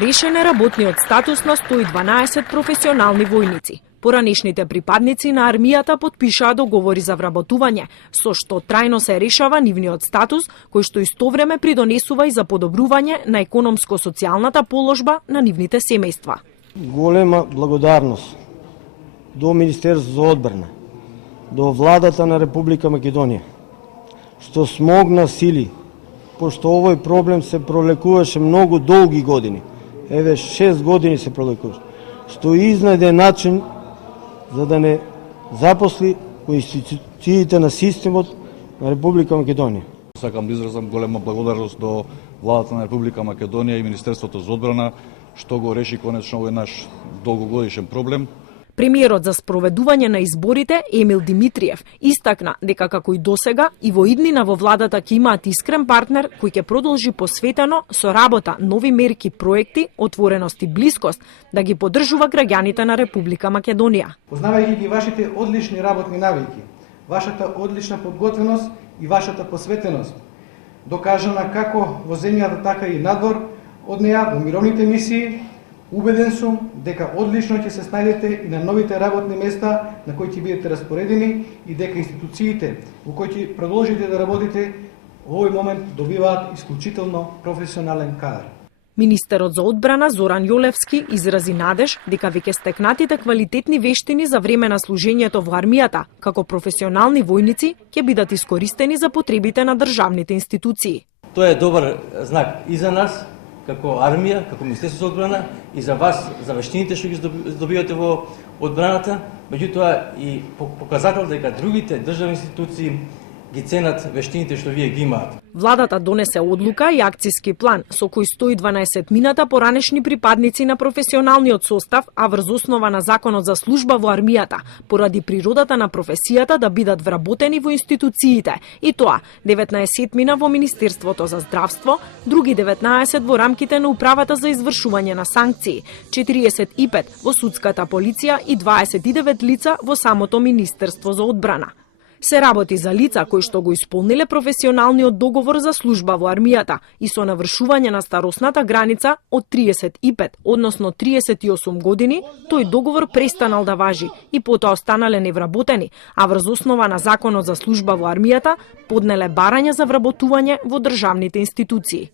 Решен е работниот статус на 112 професионални војници. Поранешните припадници на армијата потпишаа договори за вработување, со што трајно се решава нивниот статус, кој што истовреме придонесува и за подобрување на економско-социјалната положба на нивните семејства. Голема благодарност до Министерството за одбрана, до владата на Република Македонија, што смогна сили, пошто овој проблем се пролекуваше многу долги години. Еве 6 години се пролекуваше. Што изнајде начин за да не запосли во институциите на системот на Република Македонија. Сакам да изразам голема благодарност до владата на Република Македонија и Министерството за одбрана што го реши конечно овој наш долгогодишен проблем. Премиерот за спроведување на изборите Емил Димитриев истакна дека како и досега и во иднина во владата ќе имаат искрен партнер кој ќе продолжи посветено со работа, нови мерки, проекти, отвореност и блискост да ги поддржува граѓаните на Република Македонија. Познавајќи ги вашите одлични работни навики, вашата одлична подготвеност и вашата посветеност, докажана како во земјата така и надвор од неја во мировните мисии, убеден сум дека одлично ќе се снајдете и на новите работни места на кои ќе бидете распоредени и дека институциите во кои ќе продолжите да работите во овој момент добиваат исклучително професионален кадар. Министерот за одбрана Зоран Јолевски изрази надеж дека веќе стекнатите квалитетни вештини за време на служењето во армијата како професионални војници ќе бидат искористени за потребите на државните институции. Тоа е добар знак и за нас како армија, како Министерство за одбрана и за вас, за вештините што ги добивате во одбраната, меѓутоа и показател дека другите државни институции ги ценат вештините што вие ги имаат. Владата донесе одлука и акцијски план со кој 112 мината поранешни припадници на професионалниот состав, а врз основа на Законот за служба во армијата, поради природата на професијата да бидат вработени во институциите, и тоа 19 мина во Министерството за здравство, други 19 во рамките на Управата за извршување на санкции, 45 во судската полиција и 29 лица во самото Министерство за одбрана. Се работи за лица кои што го исполниле професионалниот договор за служба во армијата и со навршување на старосната граница од 35, односно 38 години, тој договор престанал да важи и потоа останале невработени, а врз основа на Законот за служба во армијата поднеле барање за вработување во државните институции.